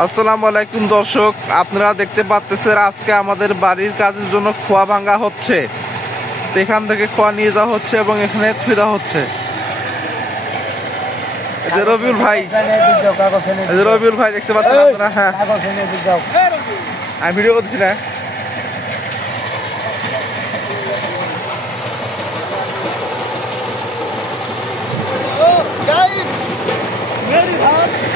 আসসালামু আলাইকুম দর্শক, আপনারা দেখতে পাচ্ছেন আজকে আমাদের বাড়ির কাজের জন্য খোয়া ভাঙা হচ্ছে। এখান থেকে খোয়া নিয়ে যাওয়া হচ্ছে এবং এখানে থুই দেওয়া হচ্ছে। রবিউল ভাই, রবিউল ভাই দেখতে পাচ্ছেন আপনারা। হ্যাঁ, আমি ভিডিও করতেছি না। Guys, very hard.